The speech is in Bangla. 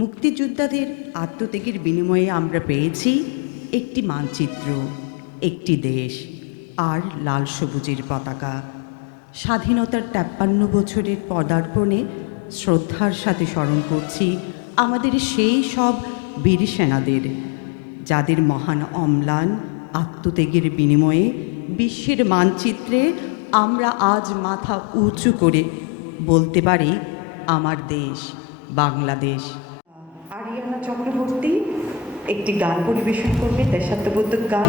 মুক্তিযোদ্ধাদের আত্মত্যাগের বিনিময়ে আমরা পেয়েছি একটি মানচিত্র, একটি দেশ, আর লাল সবুজের পতাকা। স্বাধীনতার তেপ্পান্ন বছরের পদার্পণে শ্রদ্ধার সাথে স্মরণ করছি আমাদের সেই সব বীর সেনাদের, যাদের মহান অম্লান আত্মত্যাগের বিনিময়ে বিশ্বের মানচিত্রে আমরা আজ মাথা উঁচু করে বলতে পারি, আমার দেশ বাংলাদেশ। চক্রবর্তী একটি গান পরিবেশন করবে দেশাত্মবোধক গান।